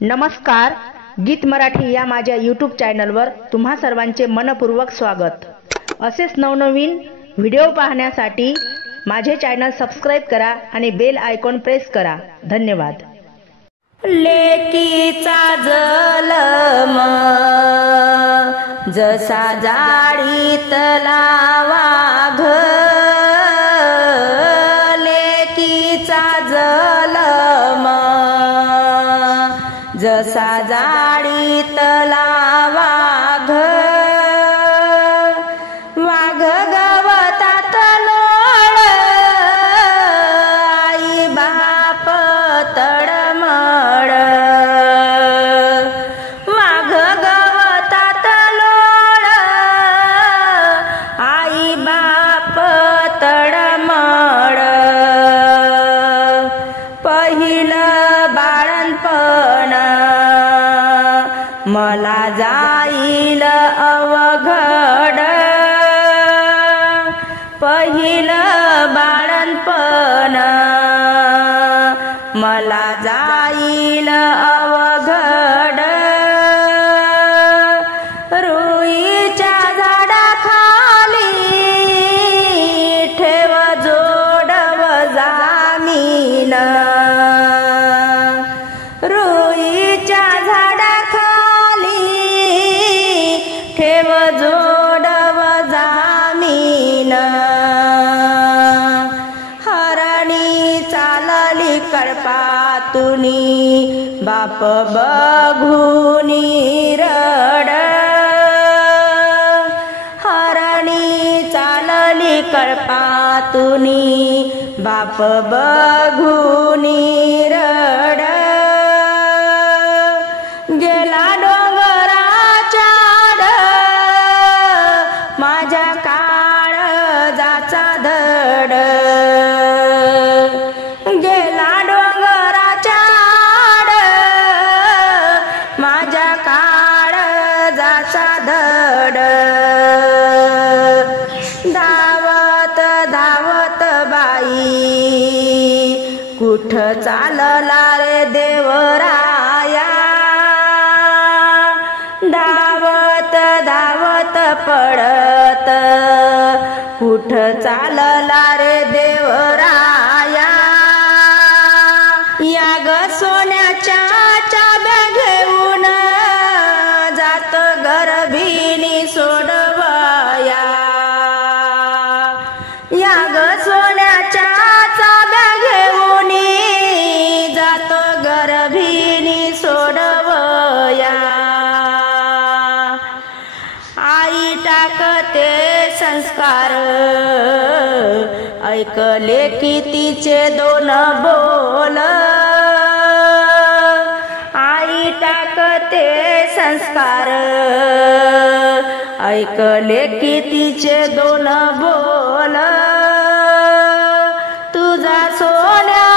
नमस्कार, गीत मराठी या माझ्या यूट्यूब चॅनलवर तुम्हा सर्वांचे मनपूर्वक स्वागत। असेच नवनवीन व्हिडिओ पाहण्यासाठी माझे चॅनल सबस्क्राइब करा आणि बेल आयकॉन प्रेस करा। धन्यवाद। लेकीचा जलम जसा जाळीतला वाघ, लेकीचा जलम जसा जाळीतला वाघ, वाघ गवतात लोळ आई बाप तळमळ, वाघ गवतात लोळ आई बाप तळमळ। पहिलं बाळणपण मला जाईल अवघड, पहिलं बाळणपण मला जाईल अवघड। रुईच्या झाडाखाली ठेव जोडव जामीन, रुईच्या झाडाखाली ठेव जोडव जामीन। हरणी चालली कळपातुनी बाप बघुनी रड, हरणी चालली कळपातुनी बाप बघुनी रड। गेला डोंगराच्या आड माझ्या काळजाचा धड, गेला डोंगराच्या आड माझ्या काळजाचा धड। धावत धावत बाई कुठ चालला रे देवराया, धावत धावत पडत कुठ चालला रे देवराया। या ग सोन्याच्या चाब्या घेऊन जात गर्भिणी सोडवया, या ग सोन्याच्या चाब्या घेऊन जात गर्भिणी सोडवया। आई टाकते संस्कार ऐकले की तिचे दोन बोल, आई टाकते संस्कार ऐकले की तिचे दोन बोल। तुझा सोन्या